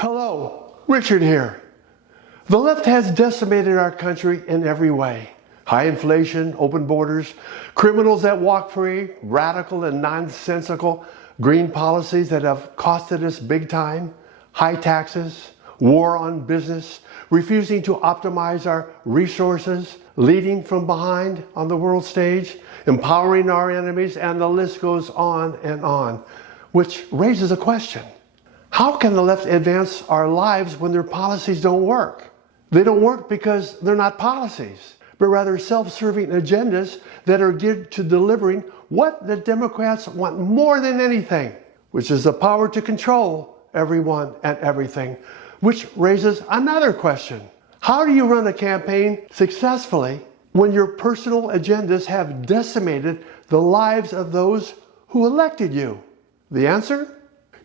Hello, Richard here. The left has decimated our country in every way. High inflation, open borders, criminals that walk free, radical and nonsensical green policies that have costed us big time, high taxes, war on business, refusing to optimize our resources, leading from behind on the world stage, empowering our enemies, and the list goes on, which raises a question. How can the left advance our lives when their policies don't work? They don't work because they're not policies, but rather self-serving agendas that are geared to delivering what the Democrats want more than anything, which is the power to control everyone and everything, which raises another question. How do you run a campaign successfully when your personal agendas have decimated the lives of those who elected you? The answer?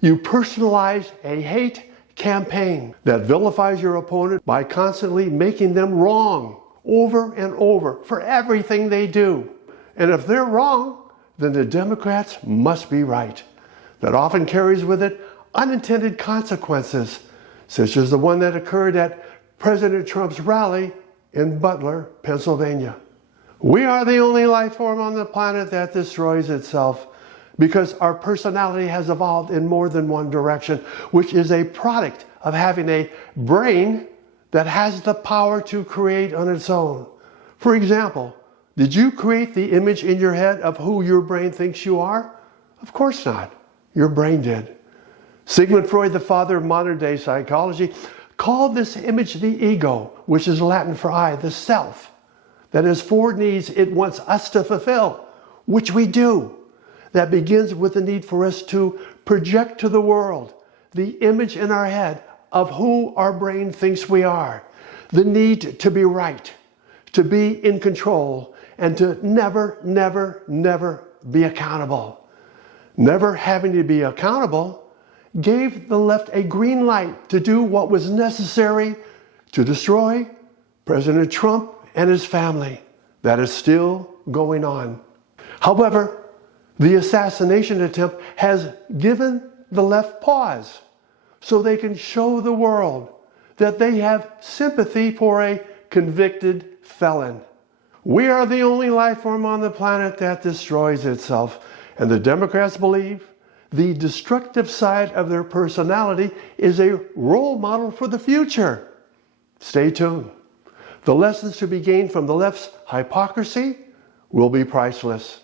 You personalize a hate campaign that vilifies your opponent by constantly making them wrong over and over for everything they do. And if they're wrong, then the Democrats must be right. That often carries with it unintended consequences, such as the one that occurred at President Trump's rally in Butler, Pennsylvania. We are the only life form on the planet that destroys itself, because our personality has evolved in more than one direction, which is a product of having a brain that has the power to create on its own. For example, did you create the image in your head of who your brain thinks you are? Of course not. Your brain did. Sigmund Freud, the father of modern-day psychology, called this image the ego, which is Latin for I, the self, that has four needs it wants us to fulfill, which we do. That begins with the need for us to project to the world the image in our head of who our brain thinks we are. The need to be right, to be in control, and to never, never, never be accountable. Never having to be accountable gave the left a green light to do what was necessary to destroy President Trump and his family. That is still going on. However, the assassination attempt has given the left pause so they can show the world that they have sympathy for a convicted felon. We are the only life form on the planet that destroys itself, and the Democrats believe the destructive side of their personality is a role model for the future. Stay tuned. The lessons to be gained from the left's hypocrisy will be priceless.